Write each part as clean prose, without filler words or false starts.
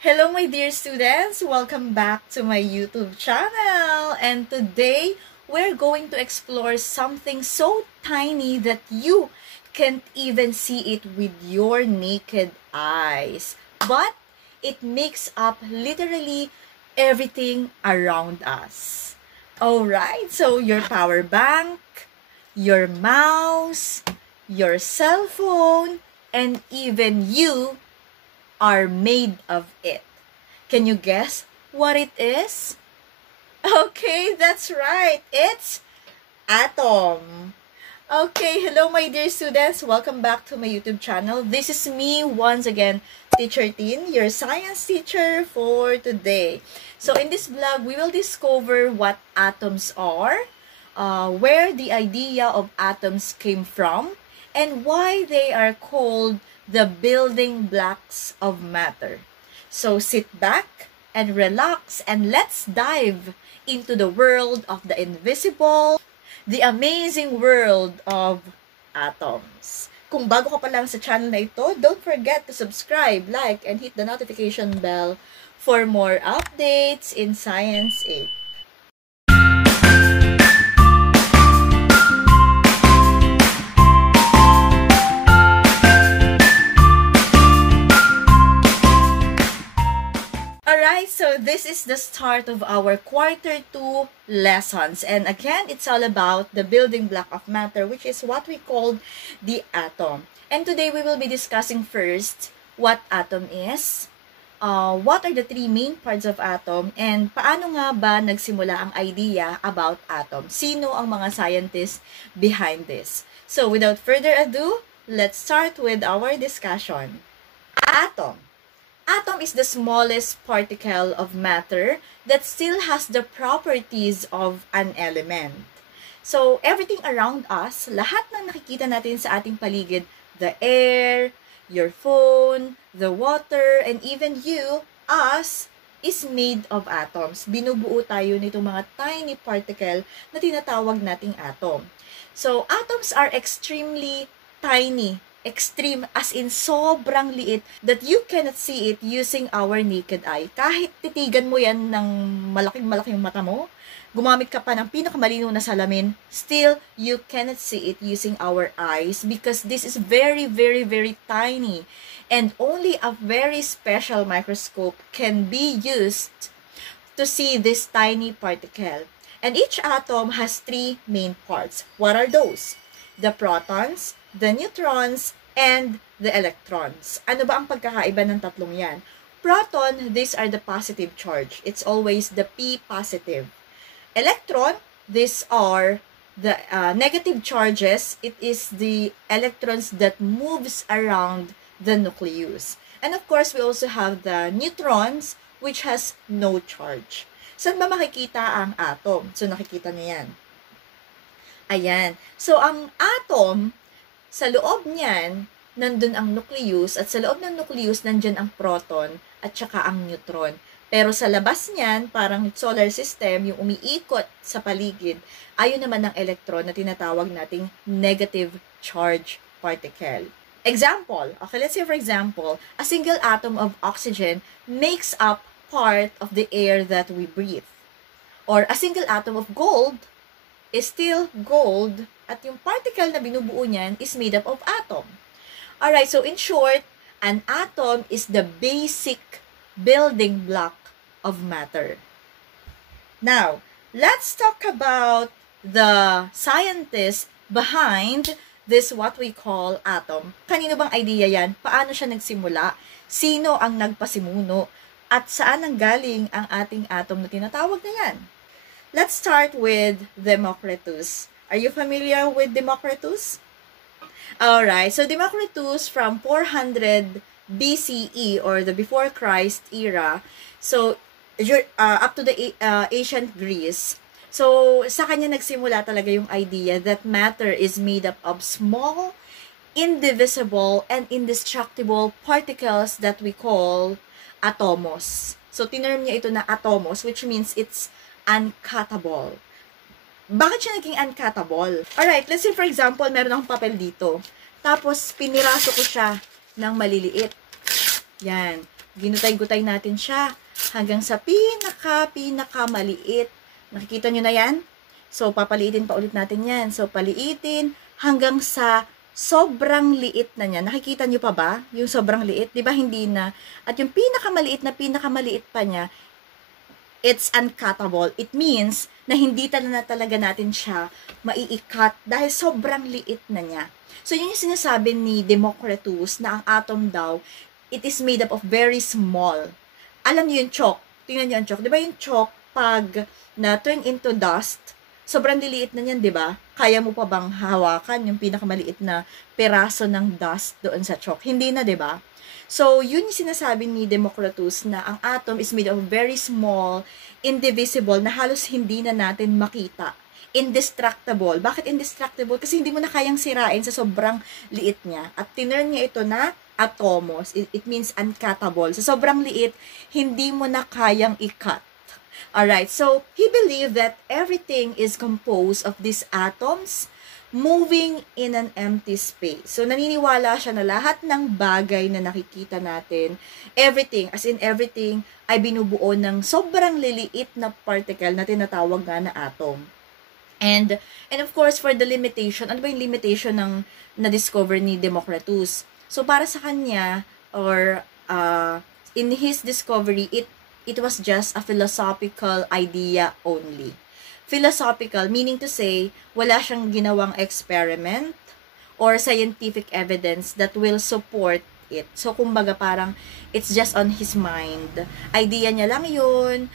Hello my dear students! Welcome back to my YouTube channel! And today, we're going to explore something so tiny that you can't even see it with your naked eyes. But it makes up literally everything around us. Alright, so your power bank, your mouse, your cell phone, and even you are made of it. Can you guess what it is? Okay, that's right. It's atom. Okay, hello my dear students. Welcome back to my YouTube channel. This is me once again, Teacher Tin, your science teacher for today. So in this vlog, we will discover what atoms are, where the idea of atoms came from, and why they are called the building blocks of matter. So sit back and relax and let's dive into the world of the invisible, the amazing world of atoms. Kung bago ka pa lang sa channel na ito, don't forget to subscribe, like, and hit the notification bell for more updates in Science 8. Alright, so this is the start of our quarter 2 lessons. And again, it's all about the building block of matter, which is what we called the atom. And today we will be discussing first what atom is, what are the three main parts of atom, and paano nga ba nagsimula ang idea about atom? Sino ang mga scientists behind this? So without further ado, let's start with our discussion. Atom. Atom is the smallest particle of matter that still has the properties of an element. So, everything around us, lahat ng nakikita natin sa ating paligid, the air, your phone, the water, and even you, us, is made of atoms. Binubuo tayo nitong mga tiny particle na tinatawag nating atom. So, atoms are extremely tiny, extreme as in sobrang liit that you cannot see it using our naked eye. Kahit titigan mo yan ng malaking-malaking mata mo, gumamit ka pa ng pinakamalinaw na salamin, still you cannot see it using our eyes because this is very, very, very tiny. And only a very special microscope can be used to see this tiny particle. And each atom has three main parts. What are those? The protons, the neutrons, and the electrons. Ano ba ang pagkakaiba ng tatlong yan? Proton, these are the positive charge. It's always the P positive. Electron, these are the negative charges. It is the electrons that moves around the nucleus. And of course, we also have the neutrons, which has no charge. Saan ba makikita ang atom? So, nakikita niyo yan. Ayan. So, ang atom, sa loob niyan, nandun ang nucleus, at sa loob ng nucleus, nandyan ang proton, at saka ang neutron. Pero sa labas niyan, parang solar system, yung umiikot sa paligid, ayun naman ang electron na tinatawag nating negative charge particle. Example, okay, let's say for example, a single atom of oxygen makes up part of the air that we breathe. Or a single atom of gold is still gold, at yung particle na binubuo niyan is made up of atom. Alright, so in short, an atom is the basic building block of matter. Now, let's talk about the scientists behind this what we call atom. Kanino bang idea yan? Paano siya nagsimula? Sino ang nagpasimuno? At saan nanggaling ang ating atom na tinatawag na yan? Let's start with Democritus. Are you familiar with Democritus? Alright, so Democritus from 400 BCE or the before Christ era, so up to the ancient Greece. So sa kanya nagsimula talaga yung idea that matter is made up of small, indivisible, and indestructible particles that we call atomos. So tinerm niya ito na atomos, which means it's uncuttable. Bakit siya naging uncuttable? Alright, let's say for example, meron akong papel dito. Tapos, piniraso ko siya ng maliliit. Yan. ginutay-gutay natin siya hanggang sa pinakamaliit. Nakikita nyo na yan? So, papaliitin pa ulit natin yan. So, paliitin hanggang sa sobrang liit na niya. Nakikita nyo pa ba? Yung sobrang liit, di ba hindi na? At yung pinakamaliit pa niya, it's uncuttable. It means na hindi talaga natin siya maiikat dahil sobrang liit na niya. So, yun yung sinasabi ni Democritus na ang atom daw, it is made up of very small. Alam niyo yung chalk. Tingnan niyo yung chalk. Di ba yung chalk, pag na-turn into dust, sobrang liliit na niyan, di ba? Kaya mo pa bang hawakan yung pinakamaliit na peraso ng dust doon sa chalk? Hindi na, di ba? So, yun yung sinasabi ni Democritus na ang atom is made of very small, indivisible, na halos hindi na natin makita. Indestructible. Bakit indestructible? Kasi hindi mo na kayang sirain sa sobrang liit niya. At tinurn niya ito na atomos. It means uncuttable. Sa sobrang liit, hindi mo na kayang i-cut. Alright, so he believed that everything is composed of these atoms moving in an empty space. So, naniniwala siya na lahat ng bagay na nakikita natin, everything, as in everything, ay binubuo ng sobrang liliit na particle na tinatawag nga na atom. And of course, for the limitation, ano ba yung limitation ng na-discover ni Democritus? So, para sa kanya, or in his discovery, it was just a philosophical idea only. Philosophical, meaning to say, wala siyang ginawang experiment or scientific evidence that will support it. So, kumbaga parang, it's just on his mind. Idea niya lang yun,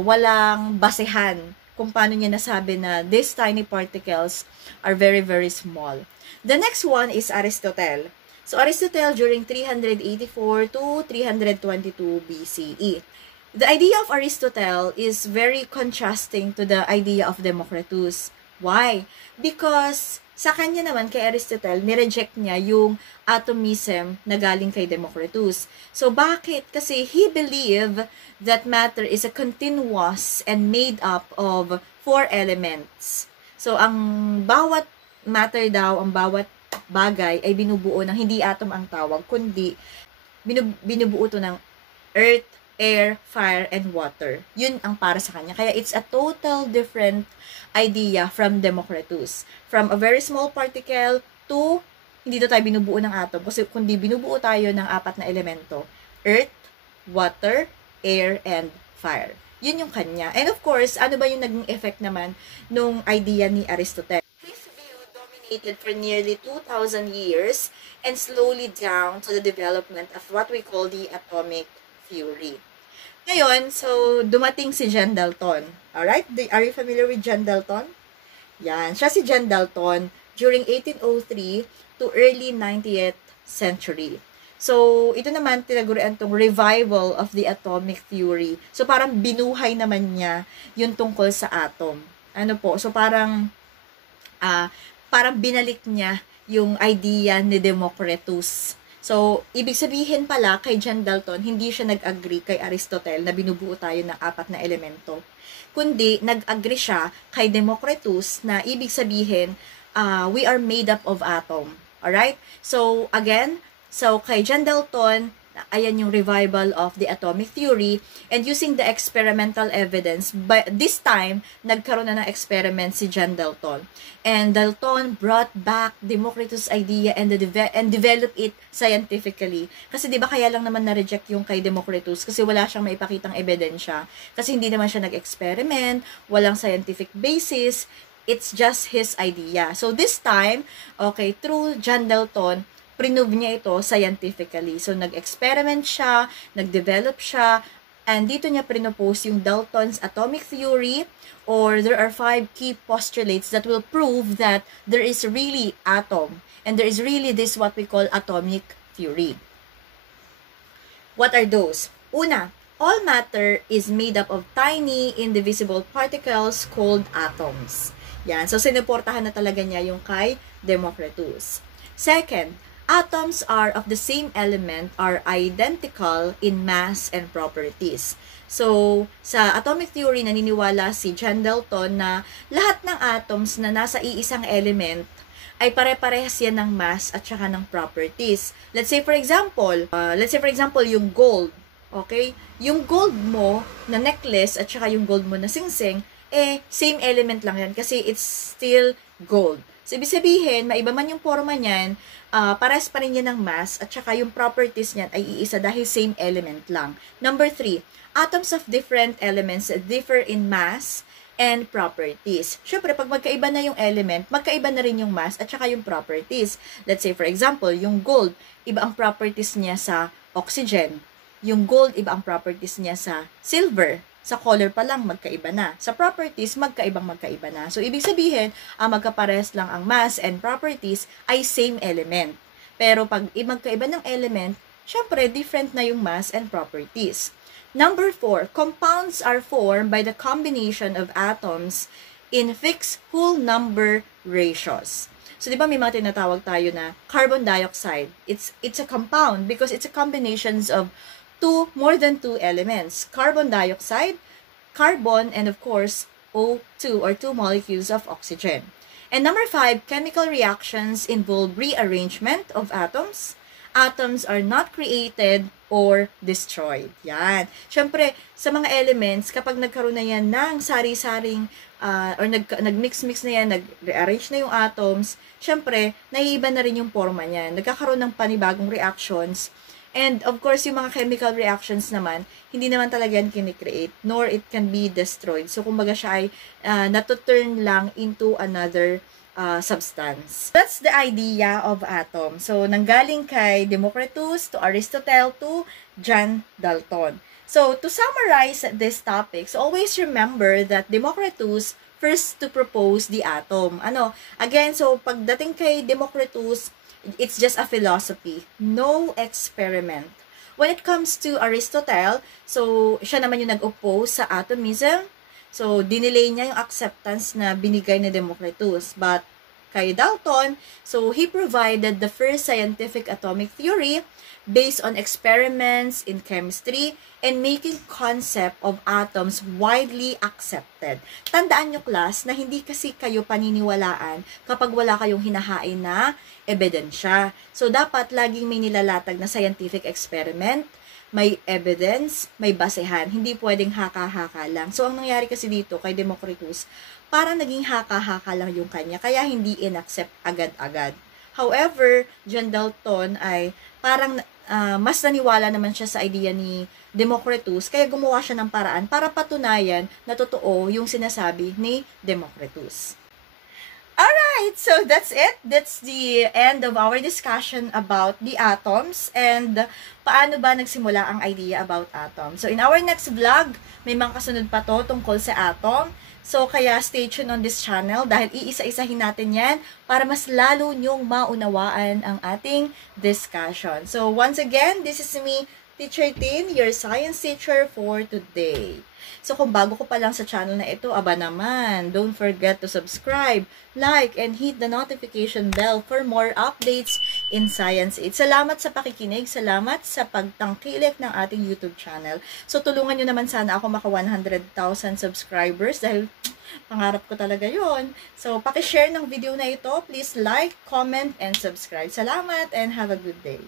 walang basehan kung paano niya nasabi na these tiny particles are very, very small. The next one is Aristotle. So, Aristotle during 384 to 322 BCE. The idea of Aristotle is very contrasting to the idea of Democritus. Why? Because sa kanya naman, kay Aristotle, nireject niya yung atomism na galing kay Democritus. So, bakit? Kasi he believed that matter is a continuous and made up of 4 elements. So, ang bawat matter daw, ang bawat bagay ay binubuo ng hindi atom ang tawag, kundi binubuo to ng earth, air, fire, and water. Yun ang para sa kanya. Kaya it's a total different idea from Democritus. From a very small particle to, hindi to tayo binubuo ng atom. Kasi kundi binubuo tayo ng 4 na elemento. Earth, water, air, and fire. Yun yung kanya. And of course, ano ba yung naging effect naman nung idea ni Aristotle? His view dominated for nearly 2,000 years and slowly down to the development of what we call the atomic theory. Ngayon, so, dumating si John Dalton. Alright? Are you familiar with John Dalton? Yan. Siya si John Dalton during 1803 to early 90th century. So, ito naman, tinagurian tong revival of the atomic theory. So, parang binuhay naman niya yung tungkol sa atom. Ano po? So, parang binalik niya yung idea ni Democritus. So, ibig sabihin pala, kay John Dalton, hindi siya nag-agree kay Aristotle na binubuo tayo ng 4 na elemento. Kundi, nag-agree siya kay Democritus na ibig sabihin, we are made up of atom. Alright? So, again, kay John Dalton, ayan yung revival of the atomic theory, and using the experimental evidence, but this time, nagkaroon na ng experiment si John Dalton. And Dalton brought back Democritus' idea and developed it scientifically. Kasi di ba kaya lang naman na-reject yung kay Democritus kasi wala siyang maipakitang ebidensya. Kasi hindi naman siya nag-experiment, walang scientific basis, it's just his idea. So this time, okay, through John Dalton, prove niya ito scientifically. So, nag-experiment siya, nag-develop siya, and dito niya pinopose yung Dalton's atomic theory, or there are 5 key postulates that will prove that there is really atom, and there is really this what we call atomic theory. What are those? Una, all matter is made up of tiny, indivisible particles called atoms. Yan. So, sinuportahan na talaga niya yung kay Democritus. Second, atoms are of the same element are identical in mass and properties. So, sa atomic theory, naniniwala si John Dalton na lahat ng atoms na nasa iisang element ay pare-parehas yan ng mass at saka ng properties. Let's say for example, yung gold. Okay? Yung gold mo na necklace at saka yung gold mo na singsing, same element lang yan kasi it's still gold. So, ibig sabihin, maiba man yung forma niyan, pares pa rin yan ng mass at saka yung properties niyan ay iisa dahil same element lang. Number 3, atoms of different elements differ in mass and properties. Syempre, pag magkaiba na yung element, magkaiba na rin yung mass at saka yung properties. Let's say, for example, yung gold, iba ang properties niya sa oxygen. Yung gold, iba ang properties niya sa silver. Sa color pa lang, magkaiba na. Sa properties, magkaiba na. So, ibig sabihin, magkapares lang ang mass and properties ay same element. Pero pag magkaiba ng element, syempre, different na yung mass and properties. Number 4, compounds are formed by the combination of atoms in fixed whole number ratios. So, di ba may mga tinatawag tayo na carbon dioxide? It's a compound because it's a combinations of more than two elements. Carbon dioxide, carbon, and of course, O2 or 2 molecules of oxygen. And number 5, chemical reactions involve rearrangement of atoms. Atoms are not created or destroyed. Yan. Siyempre, sa mga elements, kapag nagkaroon na yan ng sari-saring or nag-mix-mix na yan, nag-rearrange na yung atoms, siyempre, naiiba na rin yung forma niyan. Nagkakaroon ng panibagong reactions. And of course, yung mga chemical reactions naman, hindi naman talaga yan kinikreate, nor it can be destroyed. So, kumbaga siya ay natuturn lang into another substance. That's the idea of atom. So, nanggaling kay Democritus to Aristotle to John Dalton. So, to summarize these topics, always remember that Democritus first to propose the atom. Again, so pagdating kay Democritus, it's just a philosophy, no experiment. When it comes to Aristotle, so siya naman yung nag-oppose sa atomism. So, dinelay niya yung acceptance na binigay ni Democritus. But kay Dalton, so he provided the first scientific atomic theory based on experiments in chemistry and making concept of atoms widely accepted. Tandaan nyo, class, na hindi kasi kayo paniniwalaan kapag wala kayong hinahain na ebidensya. So, dapat laging may nilalatag na scientific experiment, may evidence, may basehan. Hindi pwedeng haka-haka lang. So, ang nangyari kasi dito kay Democritus, parang naging haka-haka lang yung kanya, kaya hindi in-accept agad-agad. However, John Dalton ay parang mas naniwala naman siya sa idea ni Democritus, kaya gumawa siya ng paraan para patunayan na totoo yung sinasabi ni Democritus. Alright, so that's it. That's the end of our discussion about the atoms and paano ba nagsimula ang idea about atoms. So in our next vlog, may mga kasunod pa to tungkol sa atom. So, kaya stay tuned on this channel dahil iisa-isahin natin yan para mas lalo nyong maunawaan ang ating discussion. So, once again, this is me, Teacher Tin, your science teacher for today. So, kung bago ko pa lang sa channel na ito, aba naman, don't forget to subscribe, like, and hit the notification bell for more updates in Science 8. Salamat sa pakikinig, salamat sa pagtangkilik ng ating YouTube channel. So, tulungan nyo naman sana ako maka 100,000 subscribers dahil pangarap ko talaga yon. So, pakishare ng video na ito. Please like, comment, and subscribe. Salamat and have a good day.